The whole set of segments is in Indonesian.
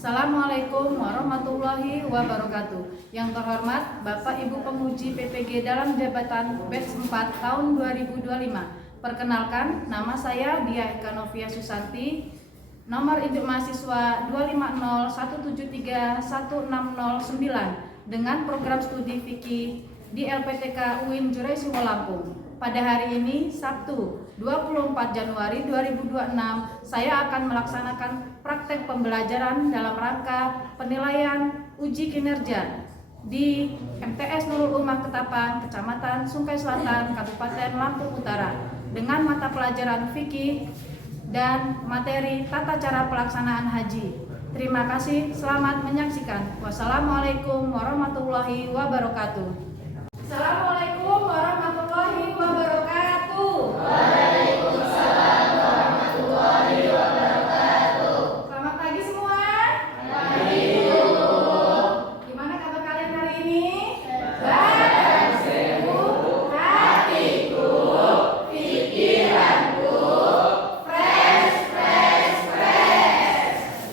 Assalamualaikum warahmatullahi wabarakatuh. Yang terhormat Bapak Ibu Penguji PPG dalam jabatan batch 4 tahun 2025. Perkenalkan, nama saya Dia Eka Novia Susanti. Nomor induk mahasiswa 250173169 dengan program studi fikih di LPTK UIN Jurai Sungo Lampung. Pada hari ini, Sabtu 24 Januari 2026, saya akan melaksanakan praktek pembelajaran dalam rangka penilaian uji kinerja di MTS Nurul Ummah Ketapang, Kecamatan Sungkai Selatan, Kabupaten Lampung Utara, dengan mata pelajaran fikih dan materi tata cara pelaksanaan haji. Terima kasih, selamat menyaksikan. Wassalamualaikum warahmatullahi wabarakatuh. Assalamualaikum warahmatullahi wabarakatuh. Waalaikumsalam warahmatullahi wabarakatuh. Selamat pagi semua. Pagi Bu. Gimana kabar kalian hari ini? Badan sehat, hatiku, pikiranku fresh.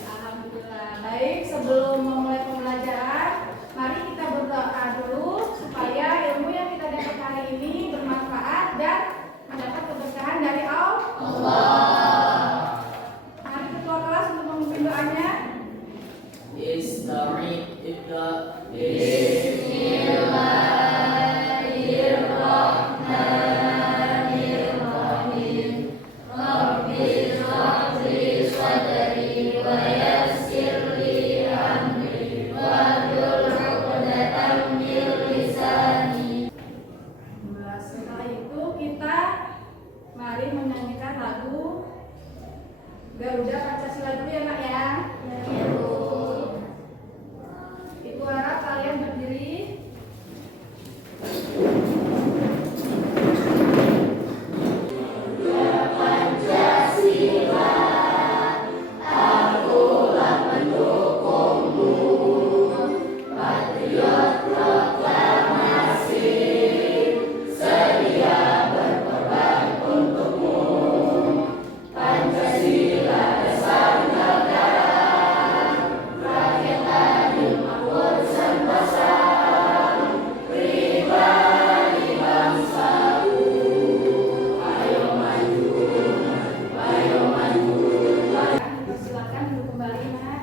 Alhamdulillah. Baik, sebelum memulai pembelajaran, mari kita berdoa dulu supaya ilmu yang kita dapat hari ini bermanfaat dan mendapat keberkahan dari Allah. Mari ketua kelas untuk memimpin doanya. Bismillahirrahmanirrahim. Rabbi shrah li sadri wa yassir li amri wahlul 'uqdatam min lisani. Setelah itu kita mari menyanyikan lagu Garuda Pancasila dulu ya Nak ya. Ibu harap kalian berdiri. Pancasila, akulah pendukungmu, patriot proklamasi, sedia berkorban untukmu. Pancasila dasar negara, rakyat adil makmur sentosa, pribadi bangsaku. Ayo maju, ayo maju. Silakan duduk kembali Nak.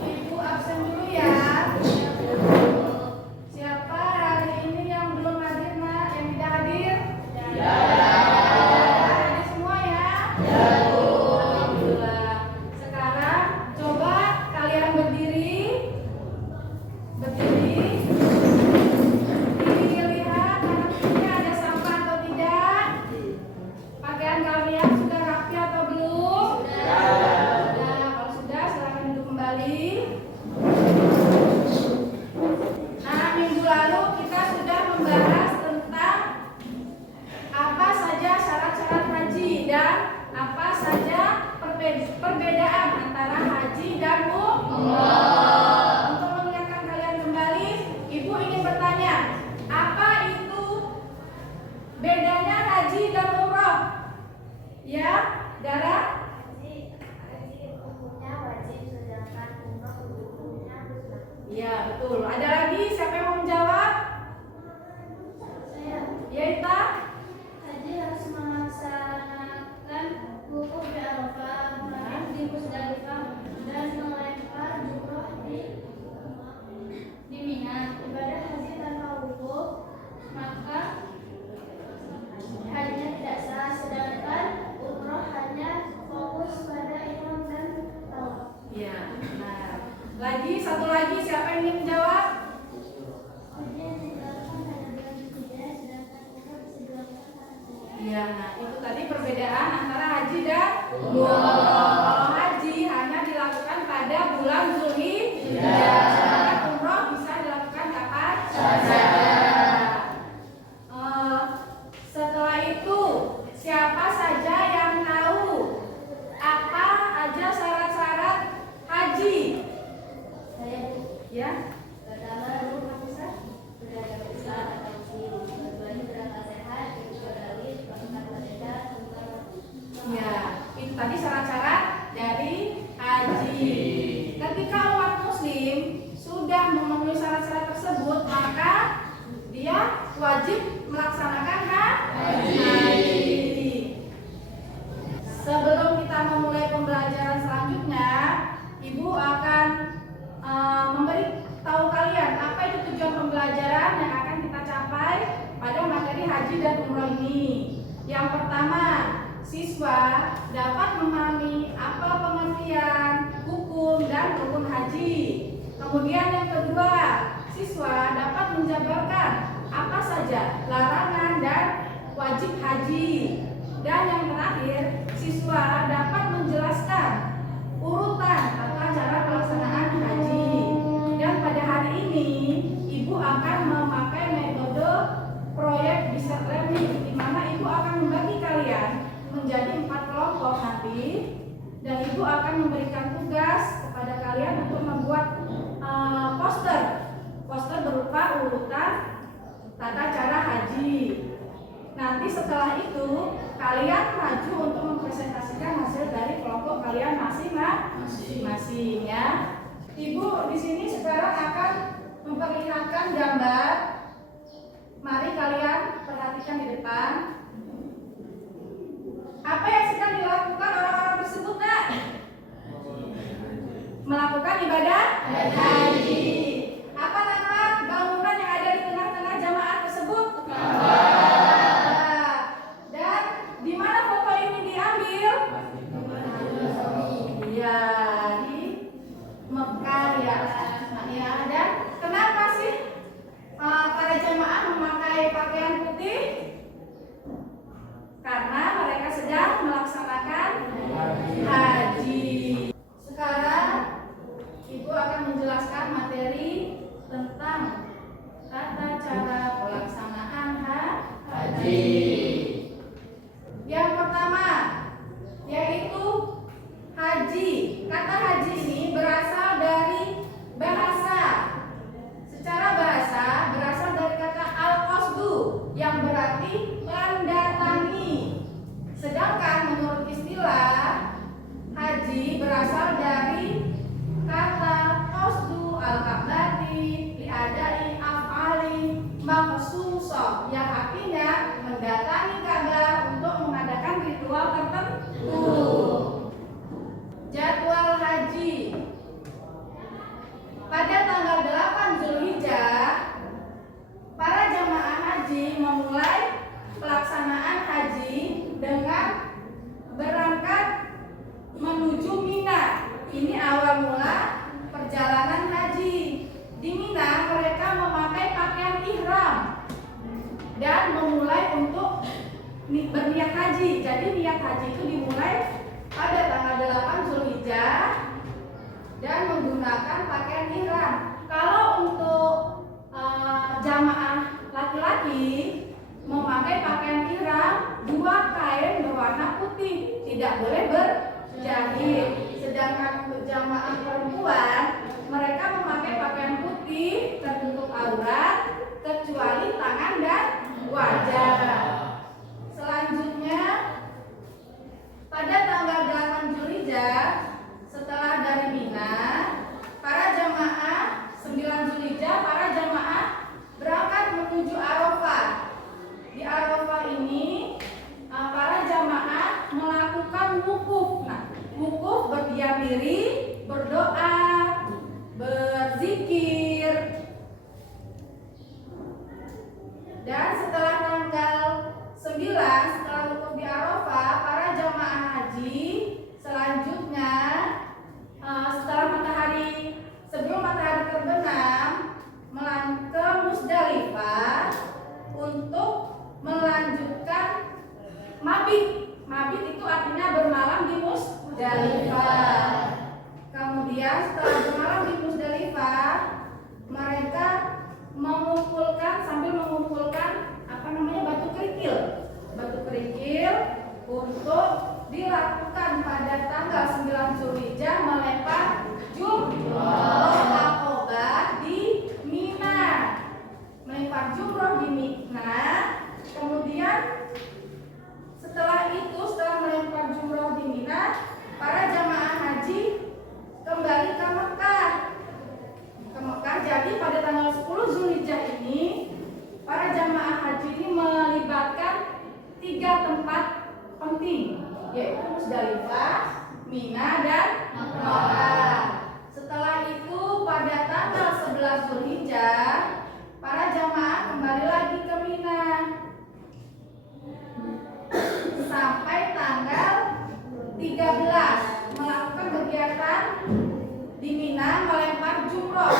Ibu absen dulu ya. Siapa hari ini yang belum hadir Nak? Yang tidak hadir? Hadir semua ya? Alhamdulillah. Sekarang coba kalian berdiri. Dilihat anak-anaknya ada sampah atau tidak? Pakaian kalian sudah rapi atau belum? Sudah. Kalau sudah, silakan duduk kembali. Nah, minggu lalu kita sudah membahas tentang apa saja syarat-syarat haji dan apa saja perbedaan antara haji dan umrah. Untuk mengingatkan kalian kembali, Ibu ingin bertanya, apa itu bedanya haji dan umrah? Ya, Dara? Haji hukumnya wajib sedangkan umroh hukumnya sunnah. Iya, betul. Ada lagi siapa yang mau menjawab? Saya Ya, Ita? haji harus melaksanakan wukuf di Arafah, menangis di Musdalifah, dan melempar jumroh di Mina. Ibadah haji tanpa wukuf maka hanya tidak sah, sedangkan umroh hanya fokus pada ihram dan tawaf. Iya, benar. Satu lagi siapa yang ingin menjawab? Kemudian yang kedua, siswa dapat menjabarkan apa saja larangan dan wajib haji. Dan yang terakhir, siswa dapat menjelaskan urutan tata cara pelaksanaan haji. Dan pada hari ini, Ibu akan memakai metode proyek Disert Learning, di mana Ibu akan membagi kalian menjadi 4 kelompok nanti, dan Ibu akan memberikan tugas kepada kalian untuk membuat poster berupa urutan tata cara haji. Nanti setelah itu kalian maju untuk mempresentasikan hasil dari kelompok kalian masing-masing ya. Ibu di sini sekarang akan memperlihatkan gambar. Mari kalian perhatikan di depan. Apa yang sedang dilakukan orang-orang tersebut, Nak? Melakukan ibadah haji. Apa nama bangunan yang ada di tengah-tengah jamaah tersebut? Dan di mana foto ini diambil? Iya, di Mekah ya. Nah, ya. Dan kenapa sih para jamaah memakai pakaian putih? Karena mereka sedang melaksanakan haji. Sekarang Ibu akan menjelaskan materi tentang tata cara pelaksanaan haji. Yang pertama yaitu haji. Kata haji ini berasal dari bahasa. Secara bahasa berasal dari kata al-qasdu yang berarti mendatangi. Sedangkan menurut istilah haji berasal dari kata qasdu al-ka'bati li'adai af'ali makhsusah yang artinya mendatangi Ka'bah untuk mengadakan ritual tertentu. Jadwal haji. Pada tanggal 8 Zulhijjah, para jamaah haji memulai pelaksanaan haji dengan berangkat menuju Mina. Ini awal mula perjalanan haji. Di Mina mereka memakai pakaian ihram dan memulai untuk berniat haji. Jadi niat haji itu dimulai pada tanggal 8 Zulhijjah dan menggunakan pakaian ihram. Kalau untuk jamaah laki-laki memakai pakaian ihram 2 kain berwarna putih, tidak boleh berjahit. Sedangkan untuk jamaah perempuan mereka memakai pakaian putih tertutup aurat kecuali tangan dan wajah. Selanjutnya pada tanggal 8 Zulhijjah setelah dari Mina, para jamaah 9 Zulhijjah para jamaah berangkat menuju Arafah. Di Arafah ini para jamaah melakukan wukuf. Nah, wukuf berdiam diri, berdoa, berzikir. Dan setelah tanggal 9, setelah wukuf di Arafah, para jamaah haji selanjutnya sebelum matahari terbenam ke Musdalifah untuk melanjutkan mabit. Mabit itu artinya bermalam di Musdalifah. Kemudian setelah bermalam di Musdalifah, mereka sambil mengumpulkan batu kerikil untuk dilakukan pada tanggal 9 Zulhijjah melempar jumroh aqobah di Mina. Melempar jumroh di Mina. Kemudian setelah melempar jumroh di Mina, para jamaah haji kembali ke Mekah. Jadi pada tanggal 10 Zulhijjah ini para jamaah haji ini melibatkan 3 tempat penting, yaitu Musdalifah, Mina, dan Mekah. Setelah itu pada tanggal 11 Zulhijjah para jamaah kembali lagi ke Mina sampai tanggal 13 melakukan kegiatan di Mina melempar jumroh.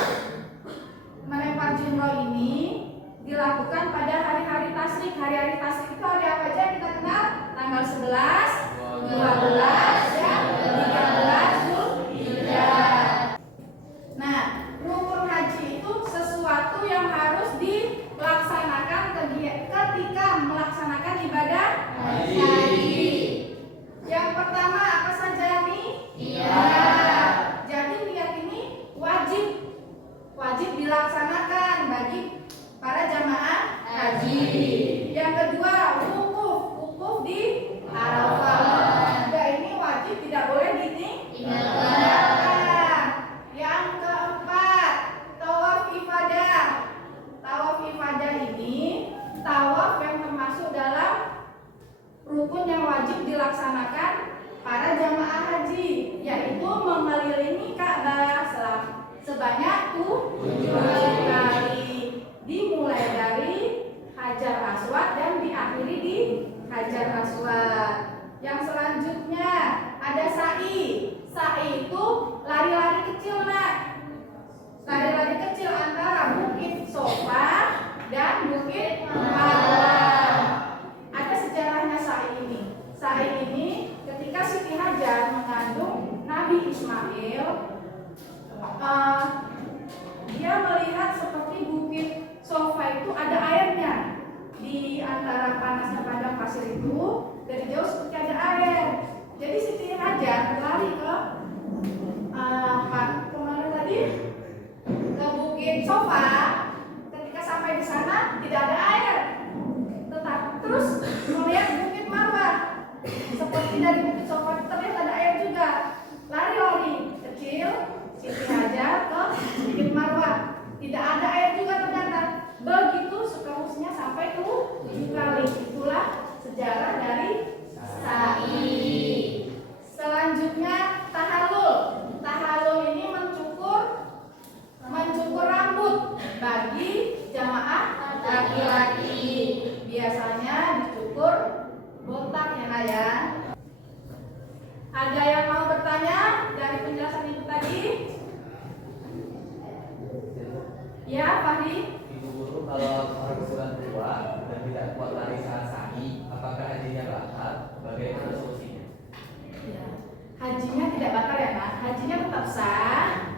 ditinggalkan. Yang keempat, tawaf ifadah. Tawaf ifadah ini tawaf yang termasuk dalam rukun yang wajib dilaksanakan para jamaah haji, yaitu mengelilingi Ka'bah sebanyak 7 kali, dimulai dari Hajar Aswad dan diakhiri di Hajar Aswad. Yang selanjutnya ada sa'i. Sa'i itu lari-lari kecil, Nak. Lari-lari kecil antara Bukit Sofa dan Bukit Marwah. Ada sejarahnya sa'i ini. Sa'i ini ketika Siti Hajar mengandung Nabi Ismail, dia melihat seperti Bukit Sofa itu ada airnya. Di antara panasnya padang pasir itu, dari jauh seperti ada air. Jadi Siti Hajar berlari ke kemana tadi? Ke Bukit Sofa. Ketika sampai di sana tidak ada air. Tetapi terus melihat Bukit Marwah. Seperti dari Bukit Sofa terlihat ada air juga. Lari-lari kecil Siti Hajar ke Bukit Marwah. Tidak ada air juga ternyata. Begitu seterusnya sampai 7 kali. Itulah sejarah dari sa'i. Selanjutnya tahallul. Tahallul ini mencukur rambut bagi jamaah laki-laki. Biasanya dicukur botak ya, Nak ya. Ada yang mau bertanya dari penjelasan Ibu tadi? Ya, Fahri? Ibu guru, kalau orang sudah tua dan tidak kuat lari saat sa'i, apakah hajinya batal? Bagaimana solusinya? Ya. Hajinya tidak batal ya, Nak. Hajinya tetap sah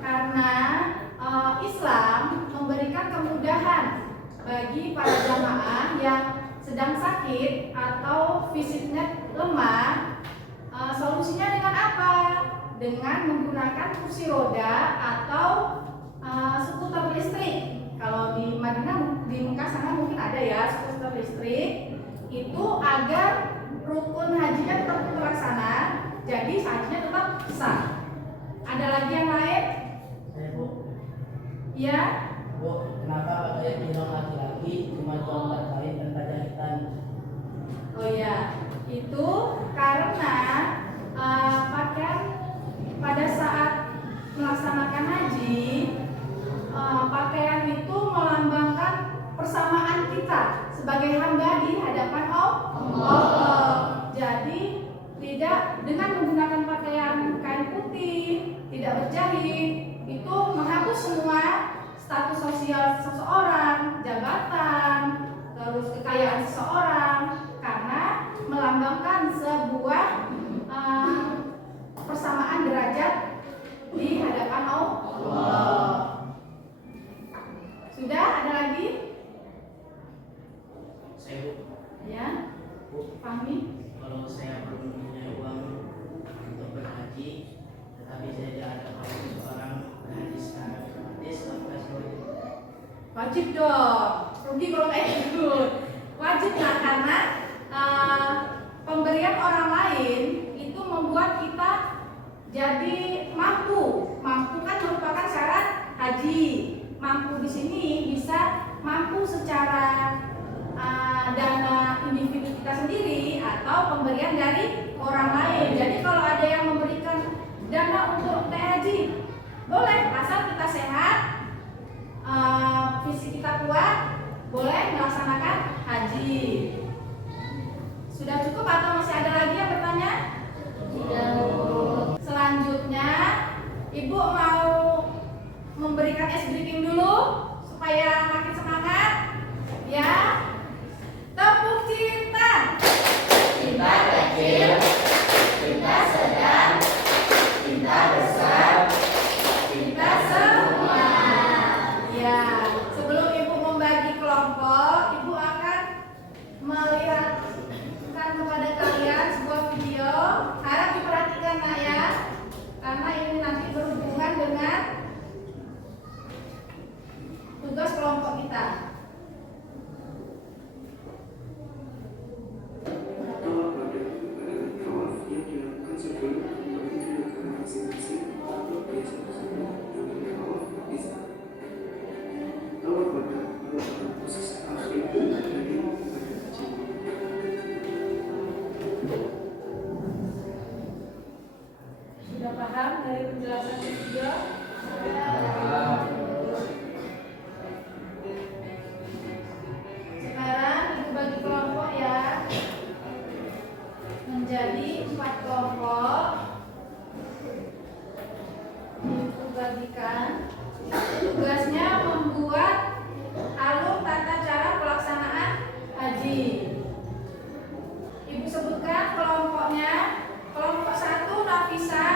karena Islam memberikan kemudahan bagi para jamaah yang sedang sakit atau fisiknya lemah. Solusinya dengan apa? Dengan menggunakan kursi roda atau skuter listrik. Kalau di Madinah, di Mekah sana mungkin ada ya skuter listrik. Itu agar rukun hajinya tetap terlaksana, jadi hajinya tetap sah. Ada lagi yang lain? Bu. Ya. Bu, kenapa pakaian ihram laki-laki cuma coklat kain dan pada hitam? Oh ya, itu karena pakaian pada saat melaksanakan haji, pakaian itu melambangkan persamaan kita sebagai hamba di hadapan Allah. Jadi tidak dengan menggunakan pakaian kain putih, tidak berjahit, itu menghapus semua status sosial seseorang, jabatan, terus kekayaan seseorang, karena melambangkan sebuah persamaan derajat di hadapan Allah. Sudah ada lagi? Saya Bu, Ya, Bu, Fahmi? kalau saya belum punya uang untuk berhaji, tetapi saya ada kawan seorang berhaji secara gratis, apakah saya Wajib dong. Rugi kalau kayak gitu. Wajib lah karena pemberian orang lain itu membuat kita jadi mampu. Mampu kan merupakan syarat haji. Mampu di sini bisa mampu secara dana individu kita sendiri atau pemberian dari orang lain. Jadi kalau ada yang memberikan dana untuk haji, boleh asal kita sehat, fisik kita kuat, boleh melaksanakan haji. Sudah cukup atau masih ada lagi yang bertanya? Selanjutnya, Ibu mau memberikan ice breaking dulu supaya makin semangat. Ya, tepuk cinta. Cinta kecil, cinta sedang, cinta besar, cinta semua. Ya, sebelum Ibu membagi kelompok, Ibu akan melihatkan kepada kalian sebuah video Sudah paham dari penjelasan video? Sekarang ibu bagi kelompok ya menjadi 4 kelompok. Ibu bagikan. Tugasnya membuat alur tata cara pelaksanaan haji. Ibu sebutkan kelompoknya. Kelompok 1 Nafisa,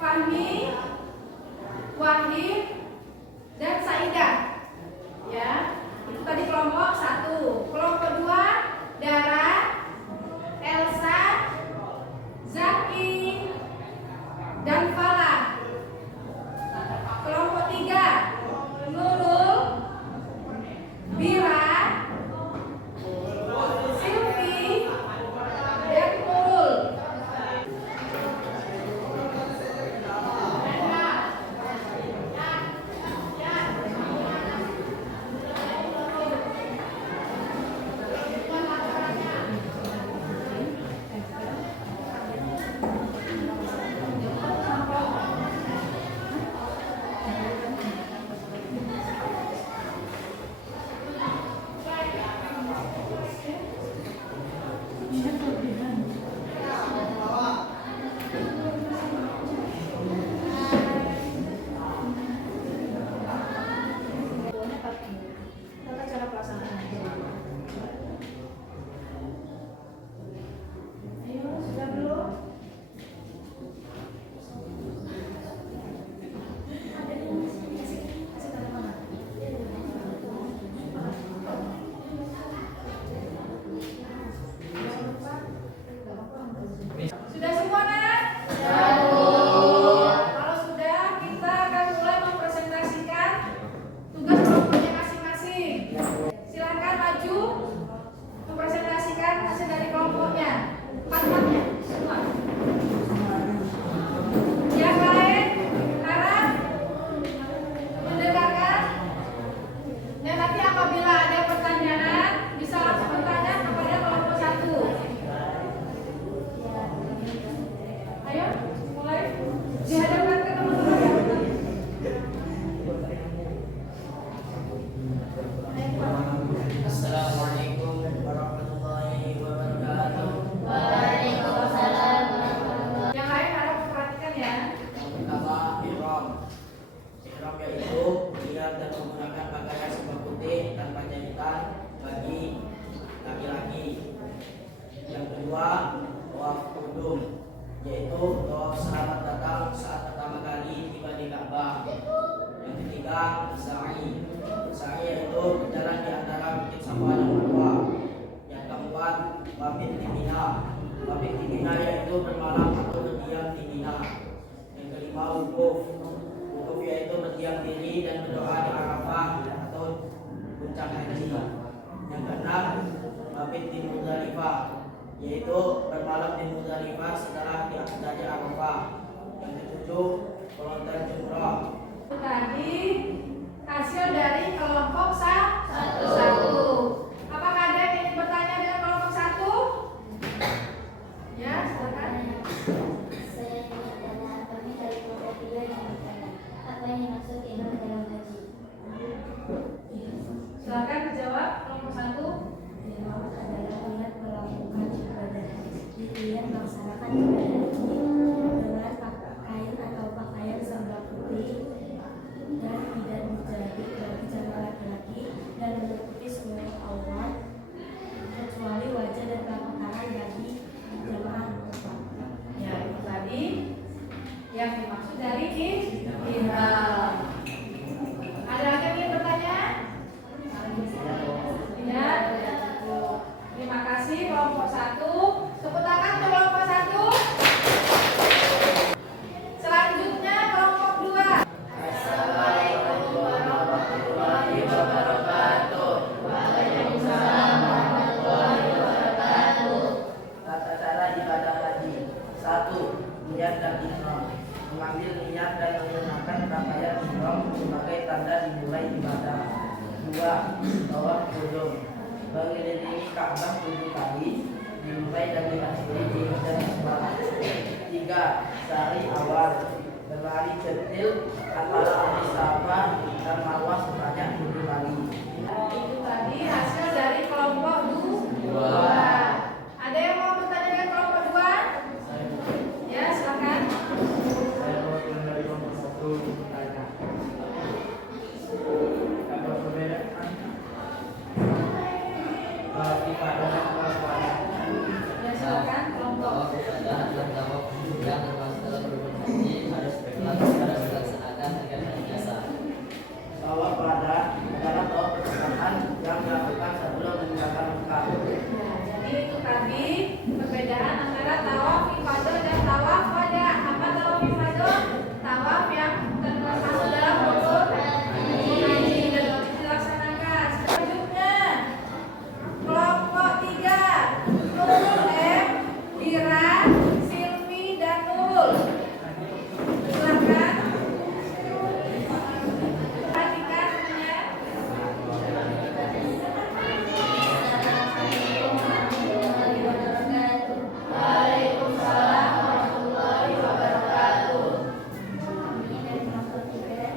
Fahmi, Wahid, dan Saidah. Ya, itu tadi kelompok 1. Kelompok 2 Dara, Elsa, Zaki, dan Falah. Kelompok 3 Nurul, Bira, Silvi, dan Nurul. Tata cara pelaksanaan. Ayo, sudah belum? Sudah semua, Nak? Kalau sudah, kita akan mulai mempresentasikan tugas kelompoknya masing-masing. Silakan maju mempresentasikan hasil dari kelompoknya. Empat-empatnya semua. Yang lain harap mendengarkan. Dan nanti apabila ada pertanyaan bisa langsung bertanya kepada kelompok 1. Ayo, mulai. Dihadapkan ke teman-teman. Assalamualaikum warahmatullahi wabarakatuh. Yang lain harap perhatikan ya. Yang pertama, ihram. Ihram yaitu niat dan menggunakan pakaian serba putih tanpa jahitan bagi laki-laki. Yang kedua, tawaf qudum, yaitu tawaf selamat datang saat pertama kali tiba di Ka'bah. Yang ketiga, sa'i. Sa'i yaitu berjalan di antara Bukit Safa dan Marwah. Yang keempat, wabit di Mina. Wabit di Mina yaitu bermalam atau berdiam di Mina. Yang kelima, wukuf. Wukuf yaitu berdiam diri dan berdoa di Arafah atau puncak haji. Yang keenam, wabit di Muzdalifah, yaitu bermalam di Muzdalifah setelah di akhir Arafah. Yang ketujuh, melontar jumrah. Tadi hasil dari kelompok 1. Apakah ada yang ingin bertanya dengan kelompok 1? Ya, silakan. Saya ingin bertanya, kami dari kelompok 3 yang bertanya, apa yang dimaksud ihram dalam haji? Silakan dijawab kelompok 1. Ihram adalah niat melakukan ibadah haji yang melaksanakan ibadah haji dengan pakaian atau pakaian serba putih dan tidak dijahit bagi jamaah laki-laki dan menutupi seluruh aurat kecuali wajah dan telapak tangan bagi jamaah perempuan. Ya, itu tadi yang dimaksud dari ihram. Ada lagi yang ingin bertanya? Ya. Terima kasih kelompok 1. Tepuk tangan untuk kelompok 1. Selanjutnya kelompok 2. Assalamualaikum warahmatullahi wabarakatuh. Tata cara ibadah haji. 1. Niat dan ihram. Mengambil niat dan menggunakan pakaian ihram sebagai tanda dimulai ibadah. 2. Tawaf qudum. Mengelilingi Ka'bah 7 kali dimulai dan diakhiri di Hajar Aswad. 3. ketiga, sehari awal berlari centil antara Mustafa dan Marwah sebanyak 7 kali. Itu tadi hasil dari kelompok dua. Ada yang mau bertanya dengan kelompok dua? Ya, silakan. Saya mewakili dari kelompok 1 bertanya. Apa perbedaan ibadah dan kelakuan? Ya, silakan kelompok. Ibadah adalah tawaf yang termasuk dalam rukun haji harus dilaksanakan dengan biasa. Tawaf pada adalah tawaf persiapan yang dilakukan sebelum meninggalkan Mekah. Nah, jadi itu tadi perbedaan antara tawaf ifadah dan tawaf wada. Apa tawaf ifadah? Tawaf yang termasuk dalam rukun haji dan wajib dilaksanakan. Selanjutnya kelompok 3, Nurul M, Dira, Silvi dan Nurul. Silakan. Perhatikan ya. Waalaikumsalam warahmatullahi wabarakatuh. Kami dari kelompok 3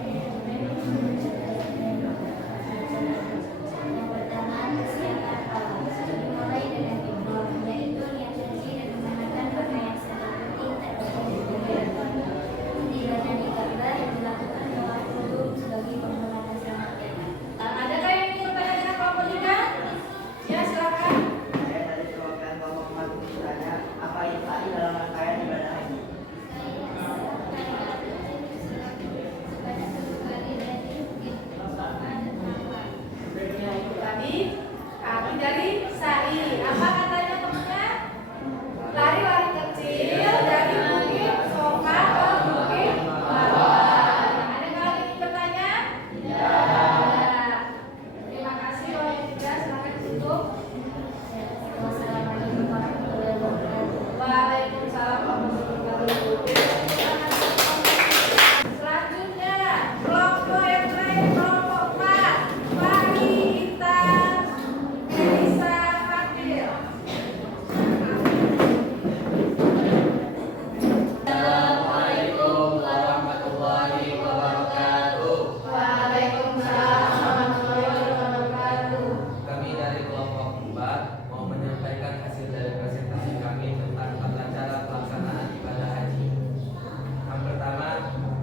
yang pertama, kesiapan awal dimulai dengan ihram, yaitu niat suci dan mengenakan pakaian serba putih tak berhenti. Setibanya di Ka'bah yang dilakukan tawaf qudum sebagai penghormatan sama Allah. Adakah yang ingin bertanya dengan kelompok 3? Ya, silakan. Saya dari perwakilan kelompok 4 bertanya, apa itu tadi dalam rangkaian ibadah haji? Ya, itu tadi kaki dari sa'i. Apa katanya temennya? Lari-lari kecil dari bukit Sofa ke bukit Marwah. Ada yang lagi ingin bertanya? Ya. Terima kasih. Kalau yang tidak, silakan ditutup. Wassalamualaikum warahmatullahi wabarakatuh. Waalaikumsalam warahmatullahi wabarakatuh. Selanjutnya kelompok yang terakhir, kelompok 4, Fahri, Intan, Elisa, Fadil. Assalamualaikum warahmatullahi wabarakatuh. Waalaikumsalam warahmatullahi wabarakatuh. Kami dari kelompok 4 mau menyampaikan hasil dari presentasi kami tentang tata cara pelaksanaan ibadah haji. Yang pertama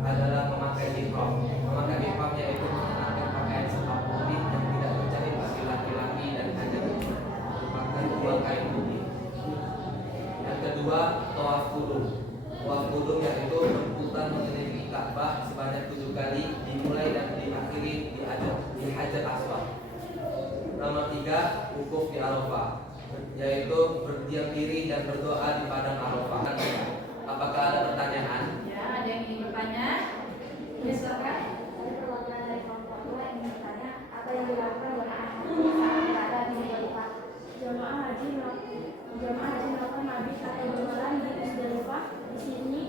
adalah memakai ihram. Memakai ihram yaitu mengenakan pakaian serba putih yang tidak terjahit bagi laki-laki dan hanya merupakan 2 kain putih. Yang kedua, tawaf qudum. Tawaf qudum yaitu berputar mengelilingi Ka'bah sebanyak 7 kali dimulai dan diakhiri di Hajar Aswad. Nomor 3, wukuf di Arafah, yaitu berdiam diri dan berdoa di padang Arafah. Apakah ada pertanyaan? Ya, ada yang ingin bertanya? Ya, silakan. Dari perwakilan dari kelompok 2 yang bertanya, apa yang dilakukan jemaah haji saat berada di Musdalifah? Jemaah haji melakukan mabit atau jumaran di Musdalifah. Di sini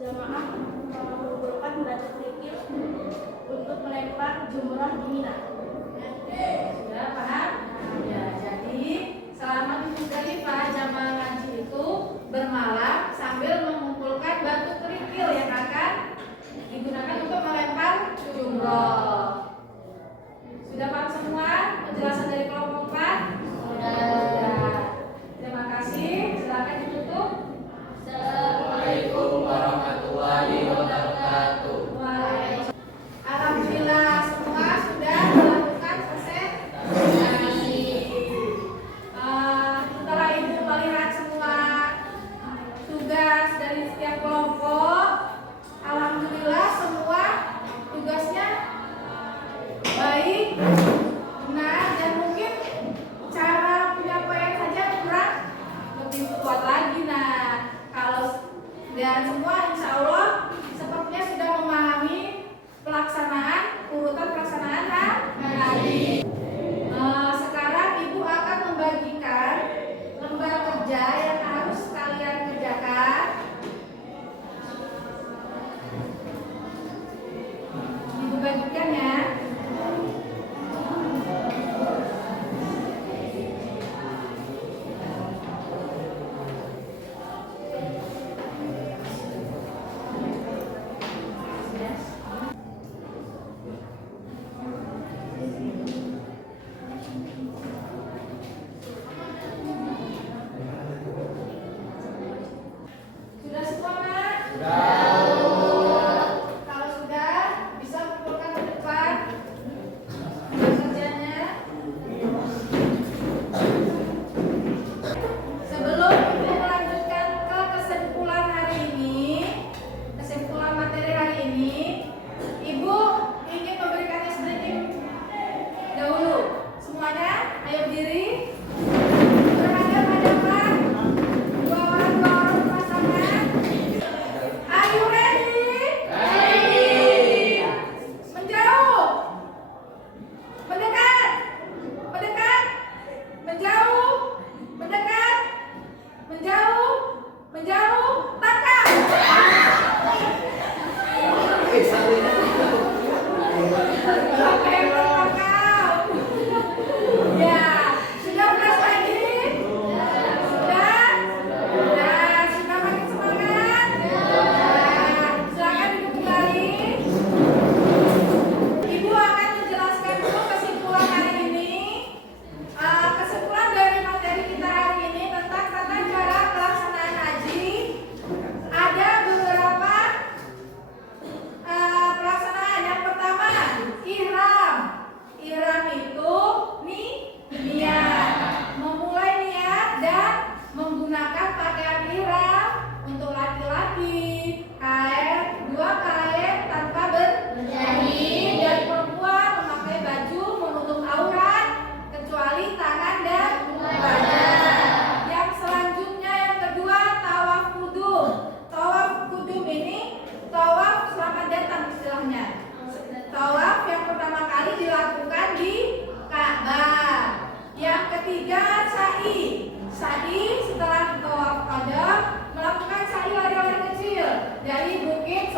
jemaah mengumpulkan batu kerikil untuk melempar jumrah di Mina. Sudah paham? Ya, jadi selama di Musdalifah jamaah haji itu bermalam sambil mengumpulkan batu kerikil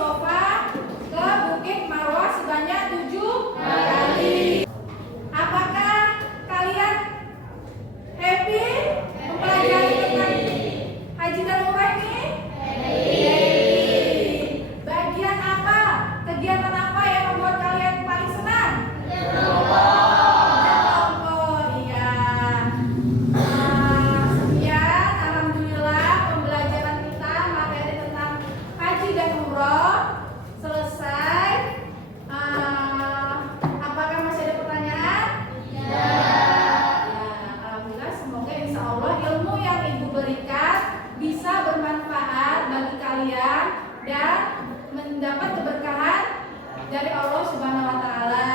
Sofa ke Bukit Marwah sebanyak 7 kali. Apakah kalian happy mempelajari tentang haji dan umrah ini? Bagian apa? Kegiatan apa yang membuat kalian paling senang? Kelompok, iya. Sekian, alhamdulillah pembelajaran kita materi tentang haji dan umroh selesai. Apakah masih ada pertanyaan? Ya, alhamdulillah, semoga insya Allah ilmu yang Ibu berikan bisa bermanfaat bagi kalian dan mendapat keberkahan dari Allah Subhanahu wa Ta'ala.